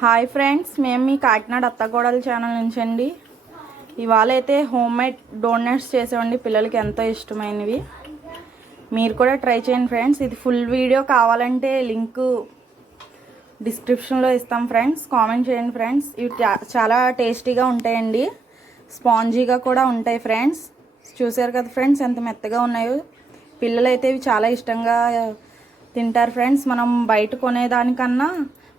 Hi friends మేము మీ Kakinada అత్తగోడల channel నుంచి అండి. ఇవాళ అయితే హోమ్ మేడ్ డోనట్స్ చేసామండి. పిల్లలకి ఎంతో ఇష్టమైనవి. మీరు కూడా ట్రై చేయండి ఫ్రెండ్స్. ఇది ఫుల్ వీడియో కావాలంటే లింక్ డిస్క్రిప్షన్లో ఇస్తాం ఫ్రెండ్స్. కామెంట్ చేయండి ఫ్రెండ్స్. ఇవి చాలా టేస్టీగా ఉంటాయండి. స్పాంజీగా కూడా ఉంటాయి ఫ్రెండ్స్. చూసారు కదా ఫ్రెండ్స్ ఎంత మెత్తగా ఉన్నాయో. పిల్లలు అయితే ఇవి చాలా ఇష్టంగా తింటారు ఫ్రెండ్స్. మనం బయట కొనేదానికన్నా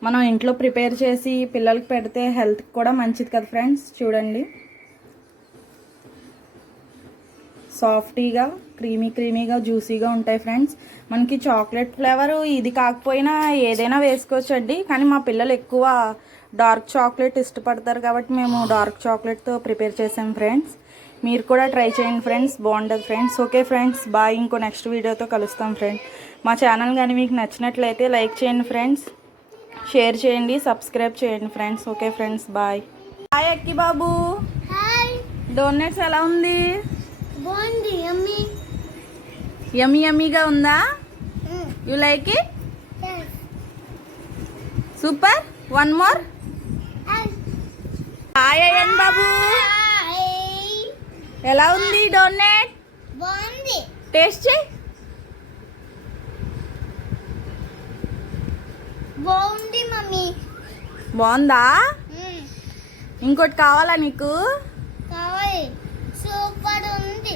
మనం ఇంట్లో ప్రిపేర్ చేసి పిల్లలకి పెడితే హెల్త్కి కూడా మంచిది కదా ఫ్రెండ్స్? చూడండి. సాఫ్టీగా క్రీమీ క్రీమీగా జ్యూసీగా ఉంటాయి ఫ్రెండ్స్. మనకి చాక్లెట్ ఫ్లేవర్ ఇది కాకపోయినా ఏదైనా వేసుకోవచ్చు అండి కానీ మా పిల్లలు ఎక్కువ డార్క్ చాక్లెట్ ఇష్టపడతారు కాబట్టి మేము డార్క్ చాక్లెట్తో ప్రిపేర్ చేసాం ఫ్రెండ్స్. మీరు కూడా ట్రై చేయండి ఫ్రెండ్స్. బాగుంటుంది ఫ్రెండ్స్. Okay friends. బాయ్. ఇంకో నెక్స్ట్ వీడియోతో కలుస్తాం ఫ్రెండ్స్. మా ఛానల్ కానీ మీకు నచ్చినట్లయితే లైక్ చేయండి ఫ్రెండ్స్. షేర్ చేయండి సబ్స్క్రైబ్ చేయండి friends okay friends bye hi Akki బాబు. హాయ్ డోనట్స్ ఎలా ఉంది? యమ్మీ యమ్మీగా ఉందా? You like it super one more hi Ayyan బాబు ఎలా ఉంది డోనట్ బాగుంది. టేస్ట్ చేయి. బాగుంది. మమ్మీ. బాగుందా? ఇంకోటి కావాలా నీకు? కావాలి. సూపర్ ఉంది.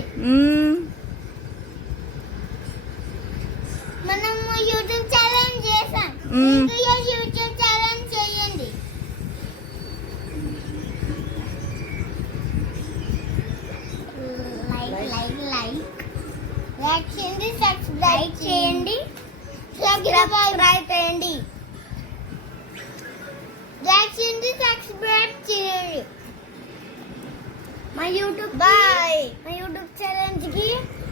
మనం యూట్యూబ్ ఛాలెంజ్ చేసాం. యూట్యూబ్ ఛాలెంజ్ చేయండి. Like like like. లైక్ చేయండి సబ్స్క్రైబ్ చేయండి. సబ్స్క్రైబ్ చేయండి. మా యూట్యూబ్ బాయ్ మా యూట్యూబ్ ఛానల్కి సబ్స్క్రైబ్ చేయండి